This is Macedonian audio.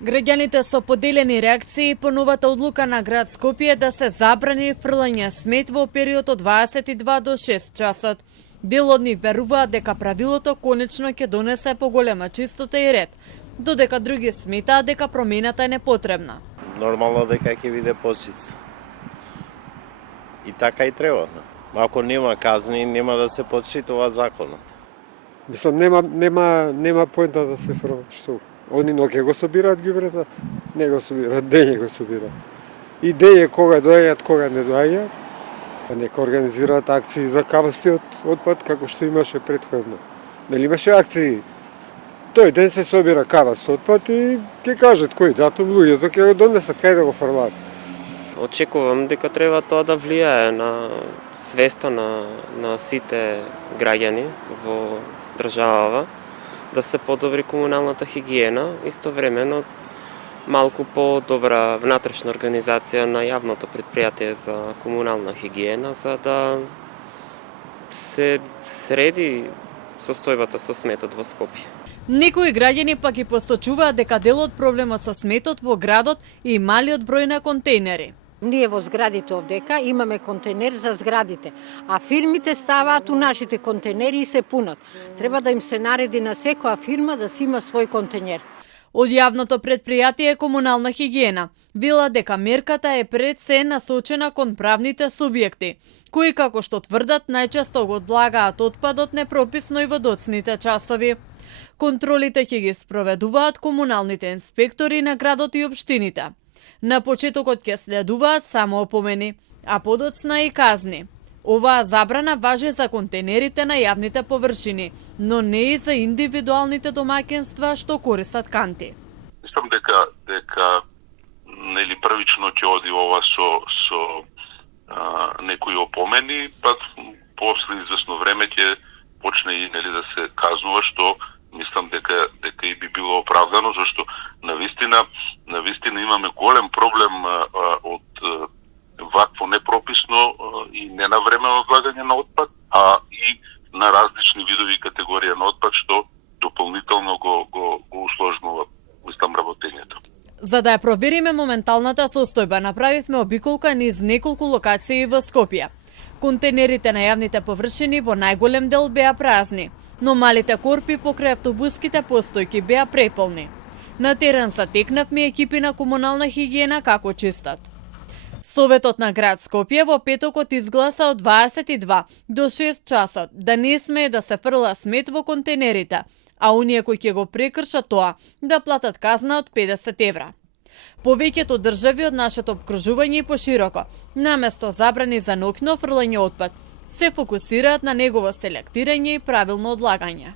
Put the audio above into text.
Граѓаните со поделени реакции по новата одлука на град Скопје да се забрани фрлање смет во период од 22 до 6 часот. Дел од нив веруваат дека правилото конечно ќе донесе поголема чистота и ред, додека други сметаат дека промената е непотребна. Нормално дека ќе биде посица. И така и треба. Ако нема казни, нема да се почитува законот. Мислам, нема поента да се фрла. Што? Они но ќе го собираат ѓубрето, не го собираат, дење го собираат. И дење кога доаѓаат, кога не доаѓаат, а нека организираат акции за кавастиот отпад, како што имаше претходно. Нели имаше акции? Тој ден се собира каваст отпад и ќе кажат кој датум луѓето ќе го донесат кај да го фрлаат. Очекувам дека треба тоа да влијае на свеста на сите граѓани во државава, да се подобри комуналната хигиена, истовремено малку по-добра внатрешна организација на јавното предпријатие за комунална хигиена, за да се среди состојбата со сметот во Скопје. Некои граѓани пак ги посочуваат дека дел од проблемот со сметот во градот е и малиот број на контейнери. Ние во зградите овдека имаме контейнер за зградите, а фирмите ставаат у нашите контейнери и се пунат. Треба да им се нареди на секоја фирма да си има свој контейнер. Од јавното предпријатие комунална хигиена вела дека мерката е пред се насочена кон правните субјекти, кои како што тврдат најчесто го одлагаат отпадот непрописно и во доцните часови. Контролите ќе ги спроведуваат комуналните инспектори на градот и општините. На почетокот ќе следуваат само опомени, а подоцна и казни. Оваа забрана важи за контейнерите на јавните површини, но не и за индивидуалните домаќинства што користат канти. Мислам дека нели првично ќе оди ова со некои опомени, па после известно време ќе почне и нели да се казнува, што мислам дека и би било оправдано, зашто навистина имаме голем проблем од вакво непрописно и ненавремено одлагање на отпад, а и на различни видови категорија на отпад, што дополнително го усложнува, мислам, работењето. За да ја провериме моменталната состојба, направивме обиколка низ неколку локации во Скопје. Контейнерите на јавните површини во најголем дел беа празни, но малите корпи покрај автобуските постојки беа преполни. На терен затекнавме екипи на комунална хигиена како чистат. Советот на град Скопје во петокот изгласа од 22 до 6 часот да не смее да се фрла смет во контейнерите, а оние кои ќе го прекршат тоа да платат казна од 50 евра. Повеќето држави од нашето обкружување и пошироко, наместо забрани за ноќно фрлање отпад, се фокусираат на негово селектирање и правилно одлагање.